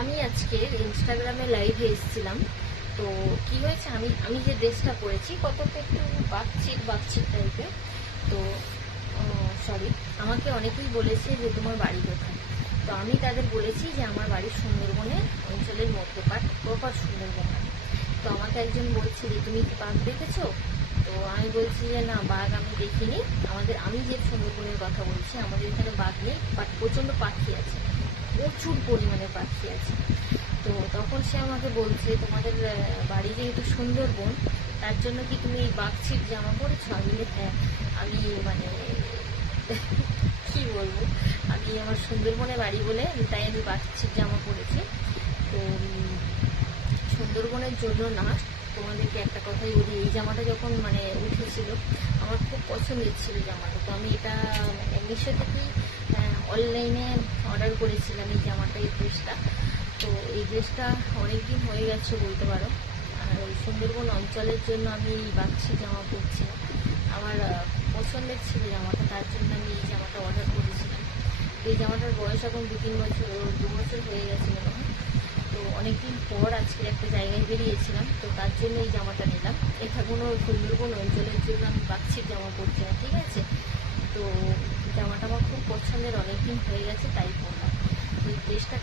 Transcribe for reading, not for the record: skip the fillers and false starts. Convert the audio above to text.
আমি আজকে ইনস্টাগ্রামে লাইভে এসেছিলাম। তো কি হয়েছে, আমি যে ড্রেসটা পরেছি কতটা একটু বাকচিক টাইপের। তো সরি, আমাকে অনেকেই বলেছে যে তোমার বাড়ি কোথায়। তো আমি তাদের বলেছি যে আমার বাড়ি সুন্দরবনে অঞ্চলের মধ্যপাট, প্রপার সুন্দরবন। তো আমাকে একজন বলছে যে তুমি কি বাঘ দেখেছো? তো আমি বলছি যে না, বাঘ আমি দেখিনি। আমি যে সুন্দরবনের কথা বলছি, আমাদের এখানে বাঘ নেই, বাট প্রচণ্ড পাখি আছে, প্রচুর পরিমাণে পাখি আছে। তো তখন সে আমাকে বলছে তোমাদের বাড়ি যেহেতু সুন্দরবন, তার জন্য কি তুমি এই বাঘছির জামা পরেছো? আমি বলি হ্যাঁ, আমি মানে কি বলবো, আমি আমার সুন্দরবনে বাড়ি বলে তাই আমি বাঘছির জামা পরেছি। তো সুন্দরবনের জন্য না, তোমাদেরকে একটা কথাই বলি, এই জামাটা যখন মানে উঠেছিল আমার খুব পছন্দের ছিল জামাটা। তো আমি এটা মিশো থেকেই অনলাইনে অর্ডার করেছিলাম এই জামাটা, এই ড্রেসটা। তো এই ড্রেসটা অনেকদিন হয়ে গেছে বলতে পারো। আর ওই সুন্দরবন অঞ্চলের জন্য আমি বাচ্চি জামা পরছি, আমার পছন্দের ছিল জামাটা, তার জন্য আমি এই জামাটা অর্ডার করেছিলাম। এই জামাটার বয়স এখন 2-3 বছর হয়ে গেছে মনে হয়। তো অনেকদিন পর আজকে একটা জায়গায় বেরিয়েছিলাম, তো তার জন্য এই জামাটা নিলাম। এটা কোনো সুন্দরবন অঞ্চলের জন্য আমি বাচ্চির জামা পরছি না, ঠিক আছে? তো জামাটা আমার খুব পছন্দের, অনেকদিন হয়ে গেছে তাই পরলাম। এই ড্রেসটা